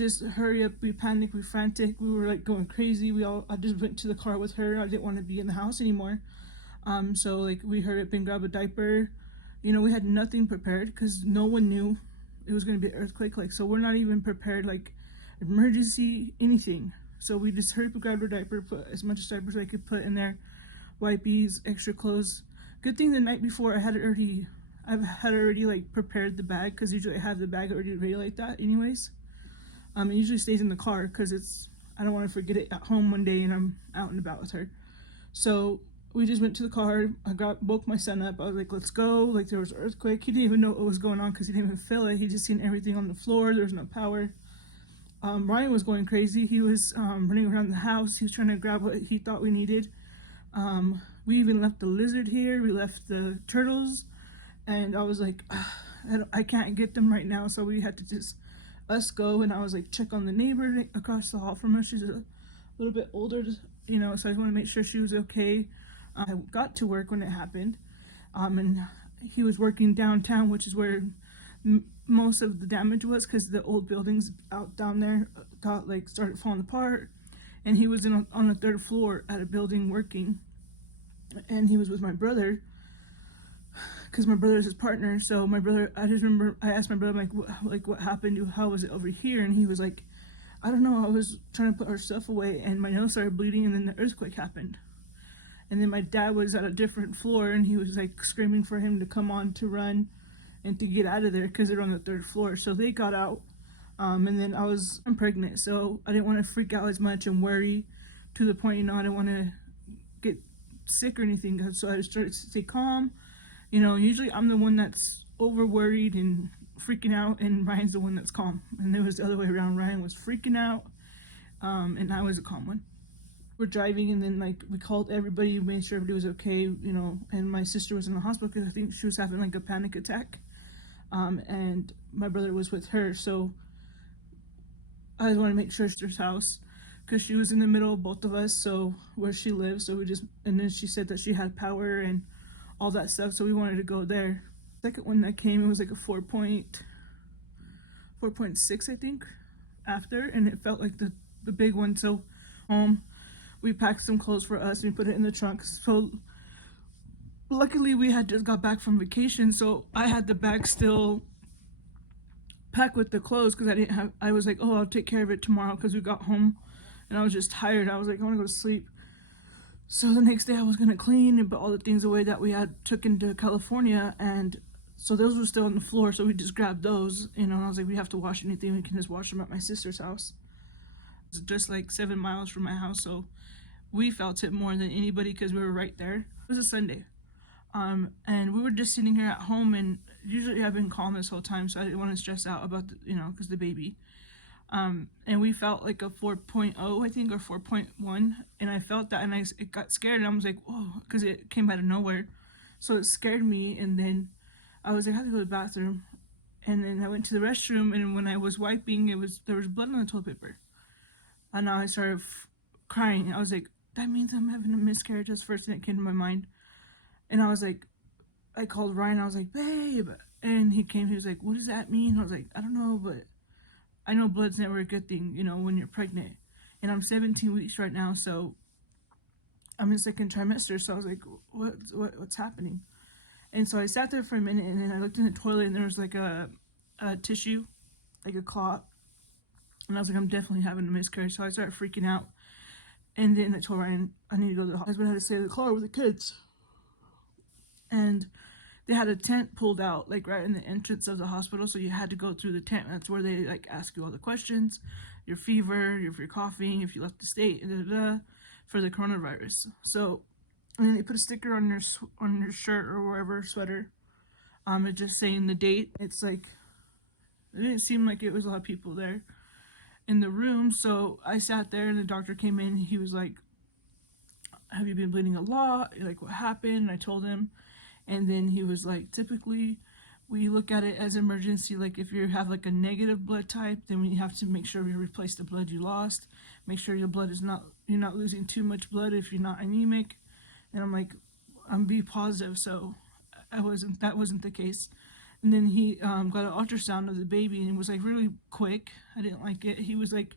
just hurry up, we panicked, we frantic, we were like going crazy. I just went to the car with her. I didn't want to be in the house anymore. So like we hurry up and grab a diaper. You know, we had nothing prepared because no one knew it was going to be an earthquake. Like, so we're not even prepared, like emergency, anything. So we just hurry up and grabbed a diaper, put as much diapers as I could put in there, wipes, extra clothes. Good thing the night before I've had already like prepared the bag, because usually I have the bag already ready like that anyways. It usually stays in the car because I don't want to forget it at home one day and I'm out and about with her. So we just went to the car. Woke my son up. I was like, let's go. Like, there was an earthquake. He didn't even know what was going on because he didn't even feel it. He just seen everything on the floor. There was no power. Ryan was going crazy. He was running around the house. He was trying to grab what he thought we needed. We even left the lizard here. We left the turtles. And I was like, I can't get them right now. So we had to just us go. And I was like, check on the neighbor across the hall from us. She's a little bit older, you know, so I just want to make sure she was okay. I got to work when it happened, and he was working downtown, which is where most of the damage was, because the old buildings out down there started falling apart, and he was on the third floor at a building working, and he was with my brother, because my brother is his partner. So my brother, I just remember I asked my brother, like what happened? How was it over here? And he was like, I don't know. I was trying to put our stuff away, and my nose started bleeding, and then the earthquake happened. And then my dad was at a different floor, and he was like screaming for him to come on, to run and to get out of there, because they're on the third floor. So they got out, and then I'm pregnant, so I didn't want to freak out as much and worry to the point, you know, I didn't want to get sick or anything. So I just started to stay calm. You know, usually I'm the one that's over worried and freaking out, and Ryan's the one that's calm. And it was the other way around. Ryan was freaking out, and I was a calm one. We're driving, and then like we called everybody, made sure everybody was okay, you know. And my sister was in the hospital because I think she was having like a panic attack, and my brother was with her. So I just want to make sure sister's house, because she was in the middle of both of us, so where she lives. So and then she said that she had power and all that stuff, so we wanted to go there. Second one that came, it was like a 4.6, I think, after, and it felt like the big one. So we packed some clothes for us and we put it in the trunk. So luckily we had just got back from vacation, so I had the bag still packed with the clothes, because I was like, oh, I'll take care of it tomorrow, because we got home and I was just tired. I was like, I want to go to sleep. So the next day I was going to clean and put all the things away that we had took into California, and so those were still on the floor, so we just grabbed those, you know. And I was like, we have to wash anything, we can just wash them at my sister's house. It's just like 7 miles from my house, so we felt it more than anybody because we were right there. It was a Sunday, and we were just sitting here at home, and usually I've been calm this whole time, so I didn't want to stress out about because the baby. And we felt like a 4.0, I think, or 4.1, and I felt that, and it got scared, and I was like, whoa, because it came out of nowhere, so it scared me. And then I was like, I have to go to the bathroom, and then I went to the restroom, and when I was wiping, there was blood on the toilet paper, and I started crying. I was like, that means I'm having a miscarriage. That's the first thing that came to my mind. And I was like, I called Ryan, I was like, babe, and he was like, what does that mean? I was like, I don't know, but I know blood's never a good thing, when you're pregnant. And I'm 17 weeks right now, so I'm in second trimester. So I was like, what's happening? And so I sat there for a minute, and then I looked in the toilet, and there was like a tissue, like a clot. And I was like, I'm definitely having a miscarriage. So I started freaking out. And then I told Ryan, I need to go to the hospital. I had to stay in the car with the kids. And they had a tent pulled out, like right in the entrance of the hospital. So you had to go through the tent. That's where they like ask you all the questions, your fever, if you're coughing, if you left the state, for the coronavirus. So, and then they put a sticker on your shirt or wherever, sweater. It just saying the date. It's like, it didn't seem like it was a lot of people there in the room. So I sat there, and the doctor came in, and he was like, have you been bleeding a lot? Like, what happened? And I told him. And then he was like, typically we look at it as emergency. Like, if you have like a negative blood type, then we have to make sure we replace the blood you lost. Make sure your blood you're not losing too much blood if you're not anemic. And I'm like, I'm B positive, so that wasn't the case. And then he got an ultrasound of the baby, and it was like really quick. I didn't like it. He was like,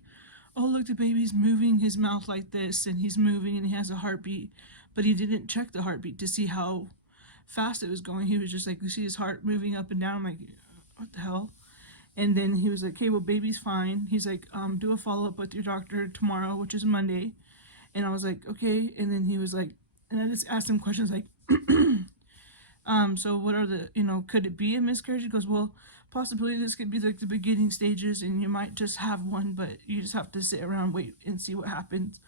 "Oh, look, the baby's moving his mouth like this, and he's moving, and he has a heartbeat." But he didn't check the heartbeat to see how fast it was going. He was just like, "You see his heart moving up and down." I'm like, "What the hell?" And then he was like, "Okay, well, baby's fine." He's like, "Do a follow up with your doctor tomorrow, which is Monday." And I was like, "Okay." And then he was like, and I just asked him questions like, "So what are the, could it be a miscarriage?" He goes, "Well, possibly this could be like the beginning stages, and you might just have one, but you just have to sit around, wait, and see what happens.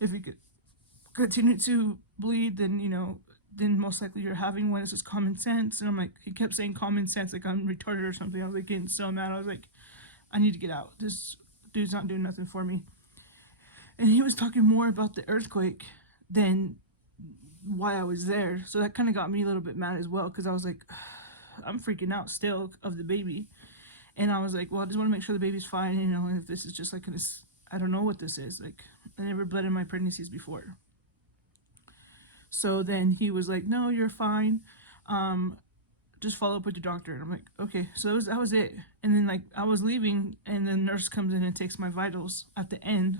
If you could continue to bleed, then then most likely you're having one. It's just common sense." And I'm like, he kept saying common sense, like I'm retarded or something. I was like getting so mad. I was like, I need to get out. This dude's not doing nothing for me. And he was talking more about the earthquake than why I was there. So that kind of got me a little bit mad as well, because I was like, I'm freaking out still of the baby. And I was like, well, I just want to make sure the baby's fine. If this is just like I don't know what this is. Like, I never bled in my pregnancies before. So then he was like, no, you're fine. Just follow up with your doctor. And I'm like, okay. So that was it. And then like I was leaving, and the nurse comes in and takes my vitals at the end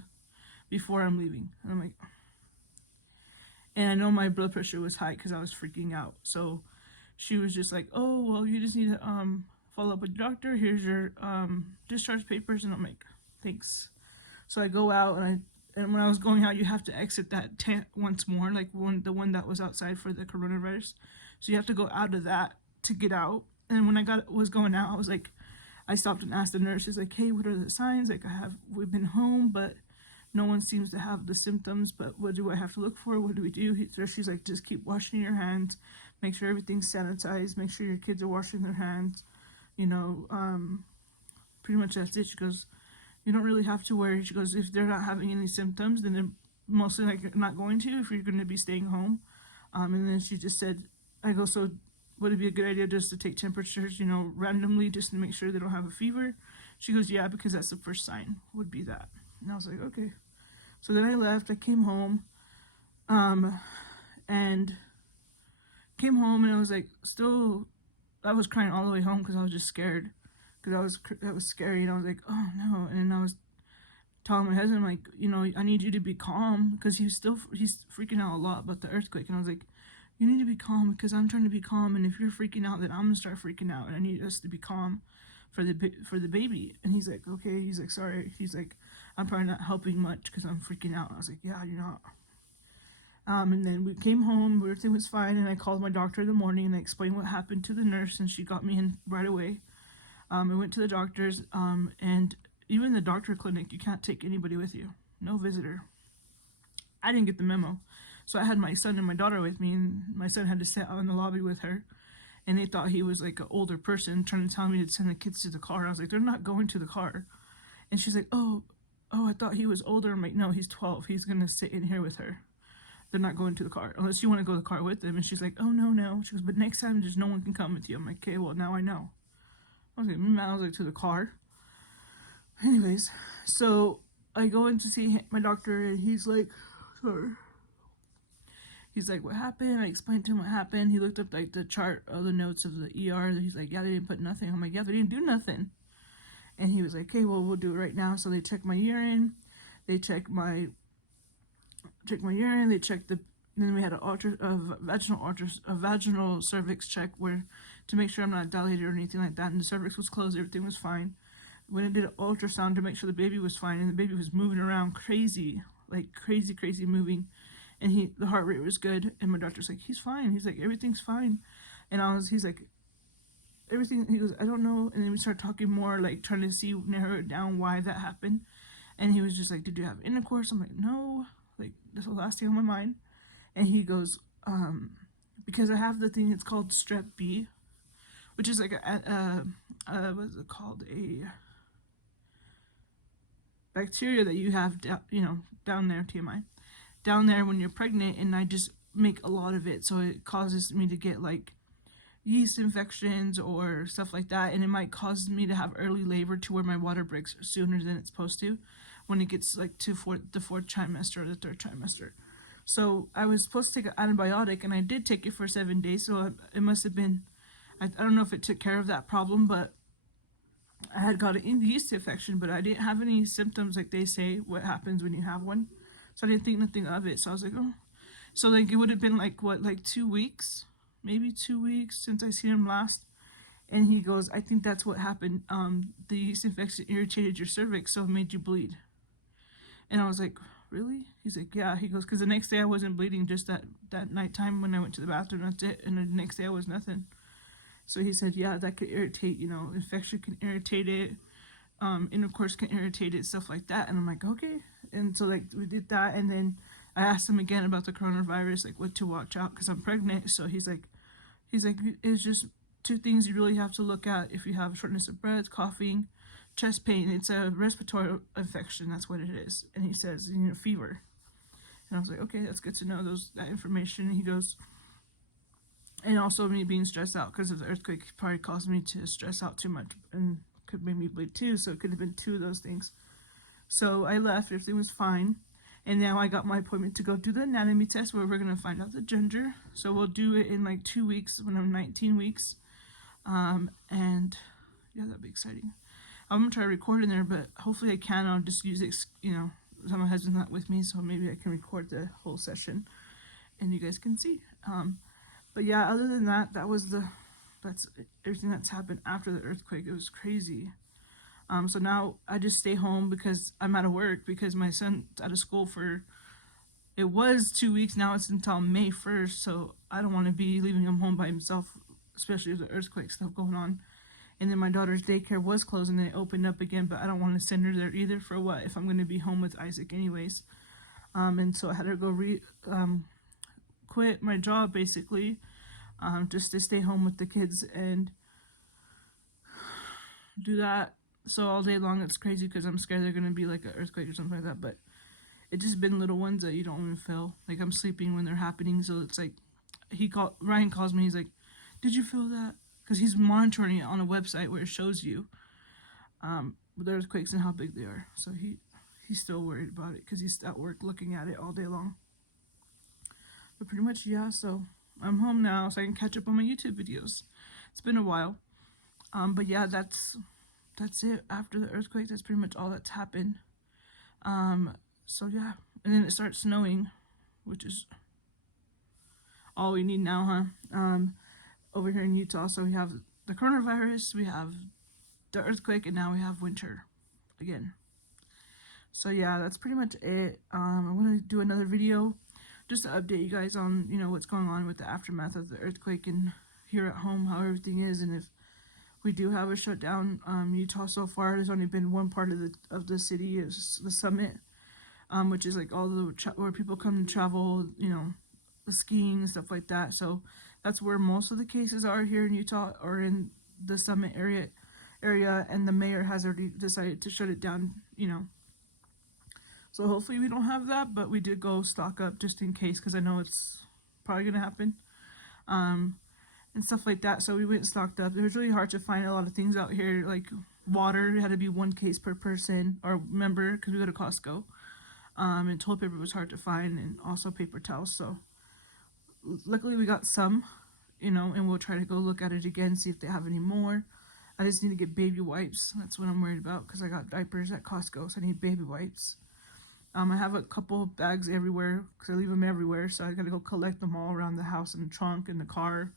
before I'm leaving. And I'm like, and I know my blood pressure was high because I was freaking out. So she was just like, oh, well, you just need to follow up with your doctor. Here's your discharge papers. And I'm like, thanks. So I go out, and when I was going out, you have to exit that tent once more, like the one that was outside for the coronavirus. So you have to go out of that to get out. And when I was going out, I was like, I stopped and asked the nurses, like, hey, what are the signs? Like, we've been home, but no one seems to have the symptoms. But what do I have to look for? What do we do? So she's like, just keep washing your hands, make sure everything's sanitized, make sure your kids are washing their hands. Pretty much that's it. She goes, you don't really have to worry. She goes, if they're not having any symptoms, then they're mostly like not going to, if you're going to be staying home. And then she just said, I go, so would it be a good idea just to take temperatures, randomly, just to make sure they don't have a fever? She goes, yeah, because that's the first sign, would be that. And I was like, okay. So then I left. I came home, and and I was like, still, I was crying all the way home because I was just scared, because that was scary, and I was like, oh no. And then I was telling my husband, like, I need you to be calm, because he's freaking out a lot about the earthquake. And I was like, you need to be calm, because I'm trying to be calm, and if you're freaking out, then I'm gonna start freaking out, and I need us to be calm for the baby. And he's like, okay. He's like, sorry. He's like, I'm probably not helping much because I'm freaking out. I was like, yeah, you're not. And then we came home, everything was fine, and I called my doctor in the morning, and I explained what happened to the nurse, and she got me in right away. I went to the doctor's, and even the doctor clinic, you can't take anybody with you. No visitor. I didn't get the memo. So I had my son and my daughter with me, and my son had to sit out in the lobby with her. And they thought he was like an older person trying to tell me to send the kids to the car. I was like, they're not going to the car. And she's like, oh, I thought he was older. I'm like, no, he's 12. He's going to sit in here with her. They're not going to the car unless you want to go to the car with them. And she's like, oh, no. She goes, but next time there's no one can come with you. I'm like, okay, well, now I know. I was like, to the car. Anyways, so I go in to see my doctor, and he's like, sorry. He's like, what happened? I explained to him what happened. He looked up like the chart of the notes of the ER. He's like, yeah, they didn't put nothing. I'm like, yeah, they didn't do nothing. And he was like, okay, well, we'll do it right now. So they check my urine. They check my urine. They checked then we had a vaginal cervix check, where to make sure I'm not dilated or anything like that. And the cervix was closed. Everything was fine. When I did an ultrasound to make sure the baby was fine, and the baby was moving around crazy, like crazy moving, and the heart rate was good. And my doctor's like, he's fine. He's like, everything's fine. And he's like, everything. He goes, I don't know. And then we start talking more, like trying to narrow it down why that happened. And he was just like, did you have intercourse? I'm like, no. Like, that's the last thing on my mind. And he goes, because I have the thing, it's called strep B, which is like what's it called? A bacteria that you have, down there, TMI, down there when you're pregnant, and I just make a lot of it, so it causes me to get like yeast infections or stuff like that, and it might cause me to have early labor, to where my water breaks sooner than it's supposed to, when it gets like to the fourth trimester or the third trimester. So I was supposed to take an antibiotic, and I did take it for 7 days, so it must have been, I don't know if it took care of that problem, but I had got an yeast infection, but I didn't have any symptoms like they say what happens when you have one. So I didn't think nothing of it. So I was like, oh. So like it would have been like what, like 2 weeks, maybe 2 weeks since I seen him last. And he goes, I think that's what happened. The yeast infection irritated your cervix, so it made you bleed. And I was like, really? He's like, yeah. He goes, because the next day I wasn't bleeding, just that nighttime when I went to the bathroom, that's it. And the next day I was nothing. So he said, yeah, that could irritate, infection can irritate it, intercourse can irritate it, stuff like that. And I'm like, okay. And so like we did that, and then I asked him again about the coronavirus, like what to watch out, because I'm pregnant. So he's like, it's just two things you really have to look at if you have shortness of breath, coughing, chest pain. It's a respiratory infection. That's what it is. And he says, fever. And I was like, okay, that's good to know that information. And he goes, and also me being stressed out because of the earthquake probably caused me to stress out too much and could make me bleed too. So it could have been two of those things. So I left. Everything was fine. And now I got my appointment to go do the anatomy test where we're going to find out the gender. So we'll do it in like 2 weeks when I'm 19 weeks. And yeah, that'd be exciting. I'm going to try to record in there, but hopefully I can. I'll just use it, my husband's not with me, so maybe I can record the whole session and you guys can see. But yeah, other than that, that's everything that's happened after the earthquake. It was crazy. So now I just stay home because I'm out of work because my son's out of school it was 2 weeks, now it's until May 1st, so I don't want to be leaving him home by himself, especially with the earthquake stuff going on. And then my daughter's daycare was closed and then it opened up again, but I don't want to send her there either for what if I'm going to be home with Isaac anyways. And so I had to go quit my job basically, just to stay home with the kids and do that. So all day long it's crazy because I'm scared they're going to be like an earthquake or something like that, but it just been little ones that you don't even feel. Like I'm sleeping when they're happening, so it's like Ryan calls me, he's like, did you feel that? Because he's monitoring it on a website where it shows you the earthquakes and how big they are. So he's still worried about it because he's at work looking at it all day long. But pretty much, yeah, so I'm home now so I can catch up on my YouTube videos. It's been a while. But yeah, that's it. After the earthquake, that's pretty much all that's happened. So yeah, and then it starts snowing, which is all we need now, huh? Over here in Utah, so we have the coronavirus, we have the earthquake, and now we have winter again. So yeah, that's pretty much it. I'm gonna do another video just to update you guys on what's going on with the aftermath of the earthquake and here at home, how everything is, and if we do have a shutdown. Utah so far, there's only been one part of the city is the summit, which is like all the where people come to travel, the skiing and stuff like that. So that's where most of the cases are here in Utah or in the summit area, and the mayor has already decided to shut it down. So hopefully we don't have that, but we did go stock up just in case because I know it's probably gonna happen. And stuff like that. So we went and stocked up. It was really hard to find a lot of things out here, like water. It had to be 1 case per person or member because we go to Costco. And toilet paper was hard to find, and also paper towels. So luckily we got some, and we'll try to go look at it again, see if they have any more. I just need to get baby wipes. That's what I'm worried about because I got diapers at Costco, so I need baby wipes. I have a couple of bags everywhere because I leave them everywhere, so I gotta go collect them all around the house, in the trunk, in the car.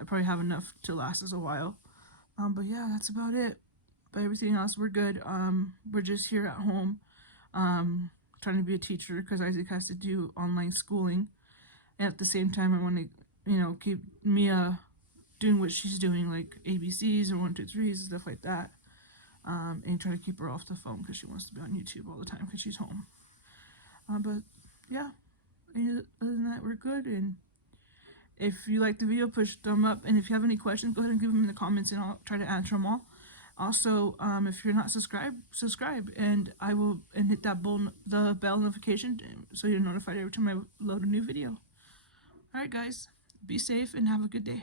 I probably have enough to last us a while. But yeah, that's about it. But everything else, we're good. We're just here at home, trying to be a teacher because Isaac has to do online schooling. And at the same time, I want to, keep Mia doing what she's doing, like ABCs or 1, 2, 3s and stuff like that. And try to keep her off the phone because she wants to be on YouTube all the time because she's home. But yeah, other than that, we're good. And if you like the video, push thumb up. And if you have any questions, go ahead and give them in the comments and I'll try to answer them all. Also, if you're not subscribed, subscribe. And hit the bell notification so you're notified every time I load a new video. Alright guys, be safe and have a good day.